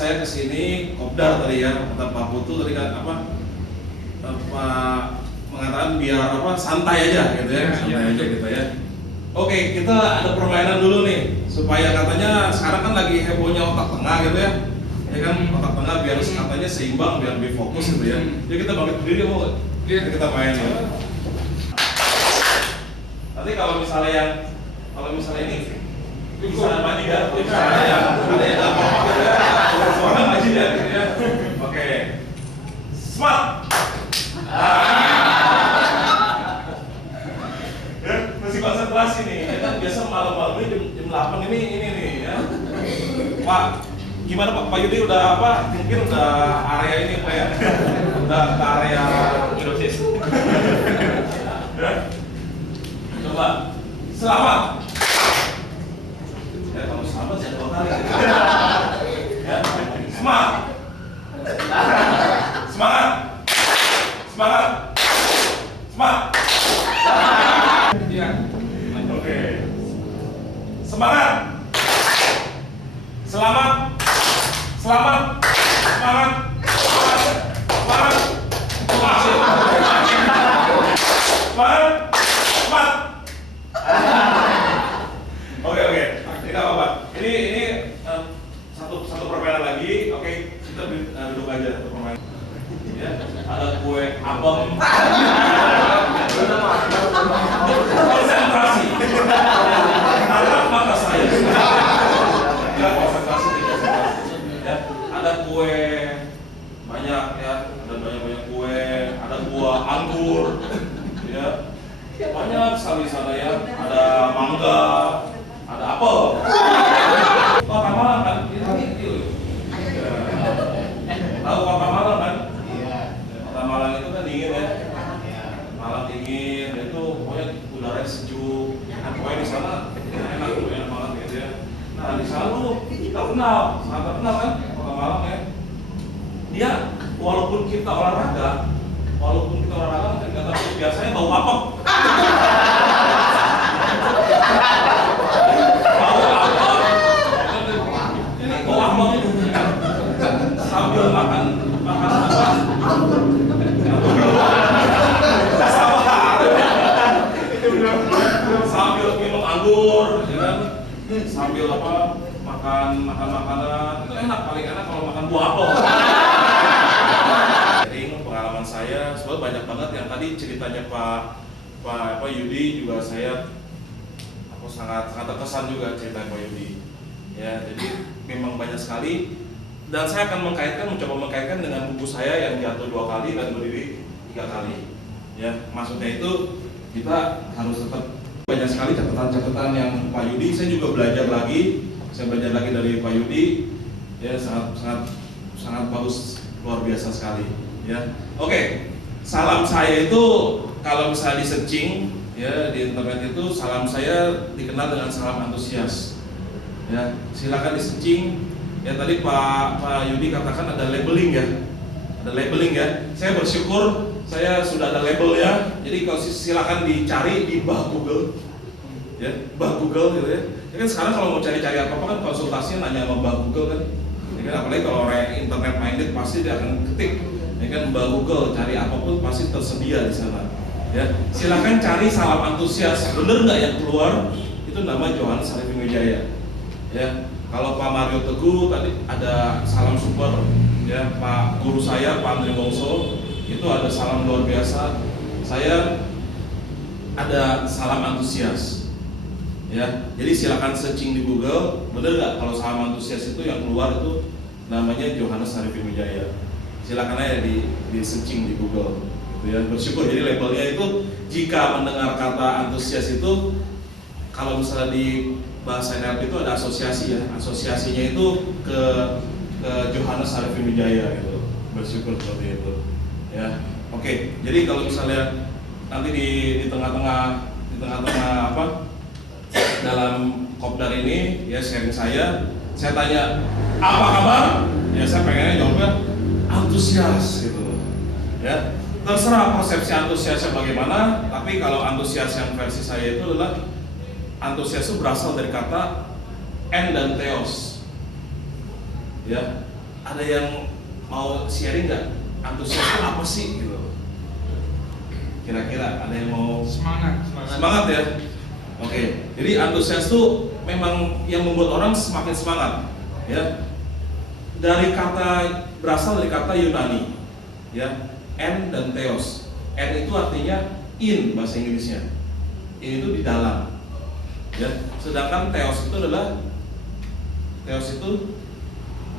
saya kesini kopdar tadi ya, kata Pak Putu tadi kan apa mengatakan biar santai aja gitu ya, santai aja gitu ya. Oke, kita ada permainan dulu nih supaya katanya sekarang kan lagi hebohnya otak tengah gitu ya. Ya kan, otak tengah biar katanya seimbang, biar lebih fokus gitu ya. Jadi kita bangkit berdiri mau nggak? Kita main ya. Nanti kalau misalnya ini misalnya maju ya, misalnya ada yang nggak mau gitu ya, suara maju ya gitu ya. Oke, smart. Ya, masih konsentrasi nih. Ya kan biasa malam-malam ini jam 8 ini nih ya. Pak, gimana Pak Yudi udah mungkin udah area ini Pak ya? Udah ke area dosis. Ya. Coba selamat. Ya kalau selamat ya 2 kali. Ya. Semangat. Semangat. Semangat. Semangat. Ya. Oke. Semangat. Selamat. Selamat. Semangat. Semangat. Semangat. Semangat. Semangat. Oke. Ini nggak apa-apa. Ini satu permainan lagi. Oke, kita duduk aja satu permainan. Ya, ada kue abang. Konsentrasi. Tatap mata saya. Enggak konsentrasi tidak. Ya, ada kue banyak ya, ada banyak kue, ada buah anggur. Ya. Banyak sekali sana ya, ada mangga, ada apel. Kota Malang kan? Itu. Tahu Kota Malang kan? Iya. Kota Malang itu kan dingin ya. Malang dingin, itu pokoknya udara sejuk. Nah, pokoknya di sana enak banget gitu ya. Nah di sana tuh kita sangat terkenal kan Kota Malang ya. Dia walaupun kita olahraga kan kata biasanya bau apek. Sambil makan apa? Sambil minum anggur, ya kan? Sambil makan makanan itu enak, paling enak kalau makan buah apel. Jadi pengalaman saya, sebab banyak banget yang tadi ceritanya Pak Yudi juga aku sangat terkesan juga cerita Pak Yudi. Ya, jadi memang banyak sekali. Dan saya akan mencoba mengkaitkan dengan buku saya yang jatuh 2 kali dan berdiri 3 kali. Ya, maksudnya itu kita harus tetap banyak sekali catatan-catatan yang Pak Yudi. Saya juga belajar lagi dari Pak Yudi. Ya, sangat bagus, luar biasa sekali. Ya, oke. Salam saya itu kalau misalnya di searching ya di internet itu salam saya dikenal dengan salam antusias. Ya, silakan di searching. Ya tadi Pak Yudi katakan ada labeling ya, Saya bersyukur saya sudah ada label ya. Jadi kalau silakan dicari di Google, ya Google gitu ya. Ya kan sekarang kalau mau cari-cari apa-apa kan konsultasinya nanya sama Google kan. Ya kan apalagi kalau orang internet minded pasti dia akan ketik, ya kan Google cari apapun pasti tersedia di sana. Ya silakan cari salam antusias. Bener nggak yang keluar itu nama Johannes Arifin-Wijaya. Ya. Kalau Pak Mario Teguh tadi ada salam super, ya Pak guru saya Pak Andre Wongso itu ada salam luar biasa. Saya ada salam antusias, ya. Jadi silakan searching di Google, bener nggak kalau salam antusias itu yang keluar itu namanya Johannes Arifin-Wijaya. Silakan aja di searching di Google, gitu ya. Bersyukur jadi labelnya itu jika mendengar kata antusias itu kalau misalnya di bahasa NLP itu ada asosiasi ya, asosiasinya itu ke Johannes Arifin-Wijaya gitu. Bersyukur seperti itu ya. Oke, jadi kalau misalnya nanti di tengah-tengah dalam kopdar ini ya sharing saya tanya apa kabar, ya saya pengennya jawabnya antusias gitu ya. Terserah persepsi antusiasnya bagaimana, tapi kalau antusias yang versi saya itu adalah antusias itu berasal dari kata en dan theos, ya. ada yang mau sharing nggak? Antusias itu apa sih gitu? Kira-kira ada yang mau semangat ya? Oke, jadi antusias itu memang yang membuat orang semakin semangat, ya. Dari kata berasal dari kata Yunani, ya, en dan theos. En itu artinya in bahasa Inggrisnya, in itu di dalam, ya. Sedangkan theos itu adalah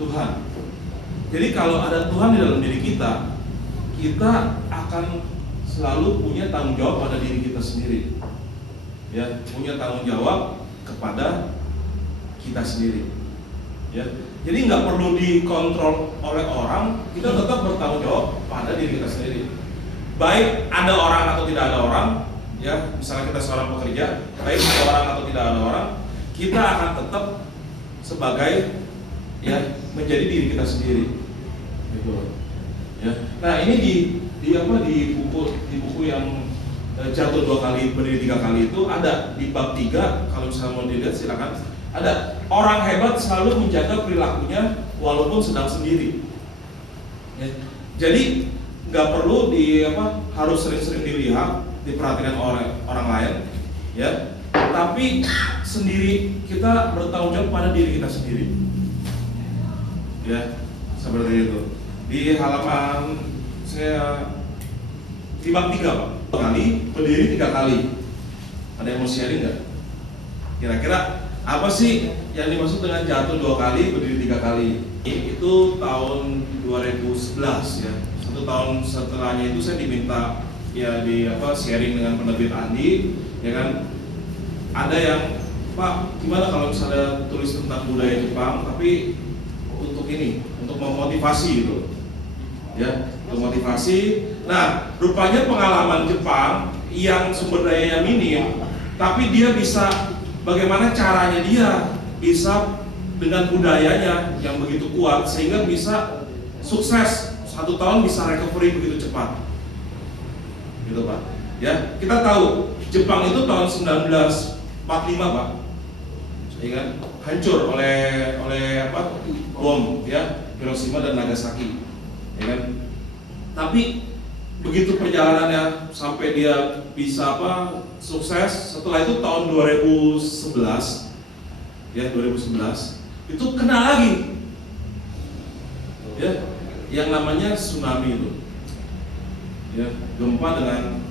Tuhan. Jadi kalau ada Tuhan di dalam diri kita, kita akan selalu punya tanggung jawab pada diri kita sendiri, ya, punya tanggung jawab kepada kita sendiri, ya. Jadi nggak perlu dikontrol oleh orang, kita tetap bertanggung jawab pada diri kita sendiri. Baik ada orang atau tidak ada orang, ya, misalnya kita seorang pekerja, baik ada orang atau tidak ada orang, kita akan tetap sebagai, ya, menjadi diri kita sendiri, gitu, ya. Nah ini di buku yang jatuh 2 kali berdiri 3 kali itu ada di bab 3, kalau misalnya mau dilihat silakan. Ada orang hebat selalu menjaga perilakunya walaupun sedang sendiri, ya. Jadi nggak perlu harus sering-sering dilihat, diperhatikan orang lain, ya. Tapi sendiri kita bertanggung jawab pada diri kita sendiri, ya, seperti itu. Di halaman saya di bab 3 Pak, kali berdiri 3 kali. Ada yang mau sharing nggak? Kira-kira apa sih yang dimaksud dengan jatuh 2 kali berdiri 3 kali? Itu tahun 2011, ya. 1 tahun setelahnya itu saya diminta, ya, sharing dengan penerbit Andi, ya kan. Ada yang, Pak, gimana kalau misalnya tulis tentang budaya Jepang tapi untuk memotivasi gitu, ya, untuk motivasi. Nah, rupanya pengalaman Jepang yang sumber dayanya minim, tapi dia bisa, bagaimana caranya dia bisa dengan budayanya yang begitu kuat sehingga bisa sukses 1 tahun bisa recovery begitu cepat, gitu Pak. Ya, kita tahu Jepang itu tahun 1945 Pak, ya kan, hancur oleh bom, ya, Hiroshima dan Nagasaki, ya kan. Tapi begitu perjalanannya sampai dia bisa sukses, setelah itu tahun 2011, ya, 2011 itu kena lagi, ya, yang namanya tsunami itu, ya, gempa dengan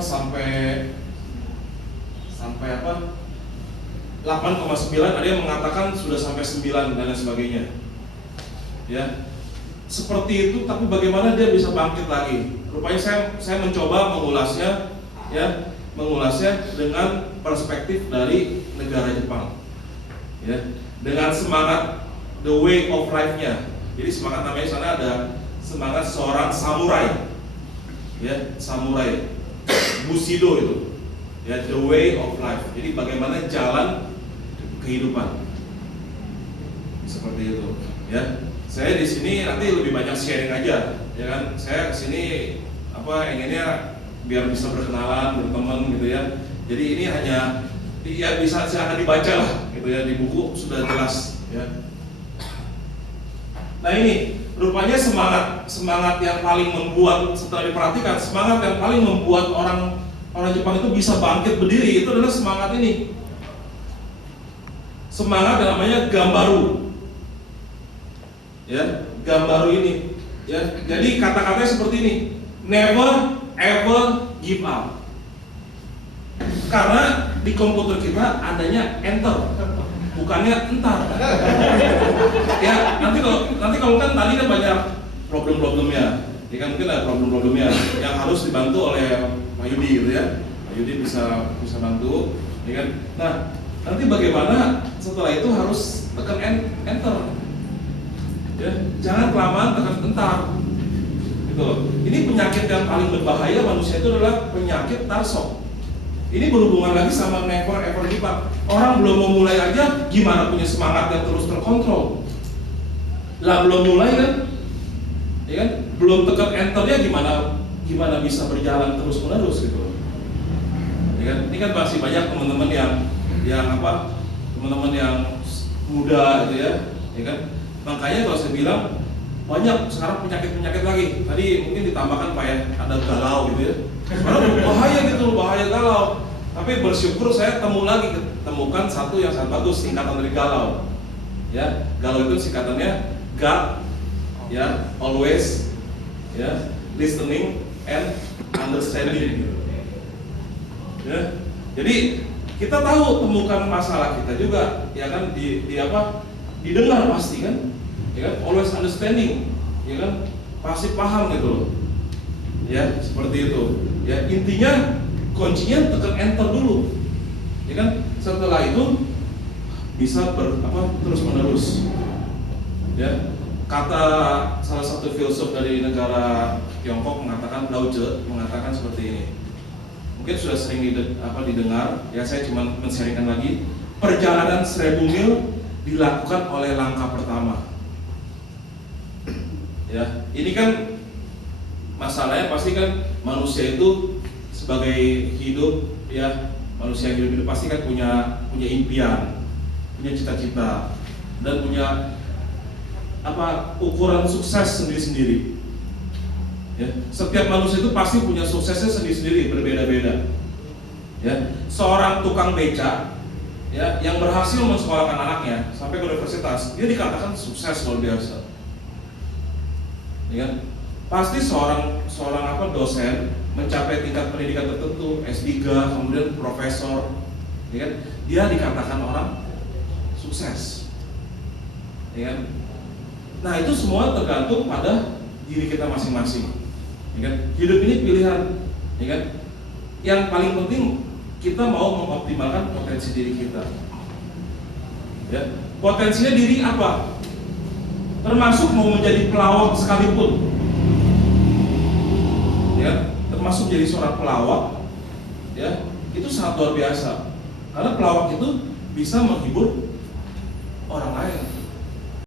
sampai 8,9, ada yang mengatakan sudah sampai 9 dan lain sebagainya, ya. Seperti itu, tapi bagaimana dia bisa bangkit lagi? Rupanya saya mencoba mengulasnya, ya, dengan perspektif dari negara Jepang, ya, dengan semangat the way of life-nya. Jadi semangat namanya sana ada semangat seorang samurai, ya, samurai Bushido itu, ya, the way of life. Jadi bagaimana jalan kehidupan, seperti itu, ya. Saya di sini nanti lebih banyak sharing aja, ya kan. Saya kesini inginnya biar bisa berkenalan, berteman gitu, ya. Jadi ini hanya, ya, bisa silahkan dibaca lah, gitu ya, di buku sudah jelas, ya. Nah ini rupanya semangat yang paling membuat, setelah diperhatikan, semangat yang paling membuat orang Jepang itu bisa bangkit berdiri itu adalah semangat ini. Semangat yang namanya Gambaru, ya, Gambaru ini, ya. Jadi kata-katanya seperti ini, never ever give up. Karena di komputer kita adanya enter, bukannya entar. Ya, nanti kalau kan tadi kan banyak problem-problemnya, ya kan, mungkin ada problem-problemnya yang harus dibantu oleh Pak Yudi, gitu ya. Pak Yudi bisa bantu, ya kan. Nah, nanti bagaimana setelah itu harus tekan enter, ya, jangan kelamaan tekan entar, gitu. Ini penyakit yang paling berbahaya manusia itu adalah penyakit tarsok. Ini berhubungan lagi sama never ever give up. Orang belum mau mulai aja gimana punya semangat yang terus terkontrol. Lah belum mulai kan, ya kan, belum tekan enternya gimana bisa berjalan terus menerus, gitu, ya kan. Ini kan masih banyak teman-teman yang teman-teman yang muda, gitu ya, kan, Makanya kalau saya bilang banyak sekarang penyakit-penyakit lagi. Tadi mungkin ditambahkan Pak ya, ada galau gitu ya. Sekarang bahaya gitu, bahaya galau. Tapi bersyukur saya temukan satu yang sangat bagus, singkatan dari galau. Ya, galau itu singkatannya God, ya, always, ya, listening and understanding. Ya, jadi kita tahu temukan masalah kita juga, ya kan, didengar pasti kan, ya kan, always understanding, ya kan, pasti paham gitu loh, ya, seperti itu, ya, intinya kuncinya tekan enter dulu, ya kan, setelah itu bisa terus menerus, ya, kata salah satu filsuf dari negara Tiongkok mengatakan seperti ini. Mungkin sudah sering didengar, ya saya cuma men-sharingkan lagi. Perjalanan 1000 mil dilakukan oleh langkah pertama. Ya, ini kan masalahnya pasti kan manusia itu sebagai hidup, ya, manusia yang hidup pasti kan punya impian, punya cita-cita, dan punya ukuran sukses sendiri-sendiri. Ya, setiap manusia itu pasti punya suksesnya sendiri-sendiri, berbeda-beda. Ya, seorang tukang beca, ya, yang berhasil mensekolahkan anaknya sampai ke universitas, dia dikatakan sukses luar biasa. Ya, pasti seorang dosen mencapai tingkat pendidikan tertentu, S3, kemudian profesor, ya kan, dia dikatakan orang sukses. Ya kan? Nah, itu semua tergantung pada diri kita masing-masing. Ya kan? Hidup ini pilihan, ya kan? Yang paling penting kita mau mengoptimalkan potensi diri kita. Ya, potensinya diri apa? Termasuk mau menjadi pelawak sekalipun. Ya, termasuk jadi seorang pelawak, ya, itu sangat luar biasa. Karena pelawak itu bisa menghibur orang lain.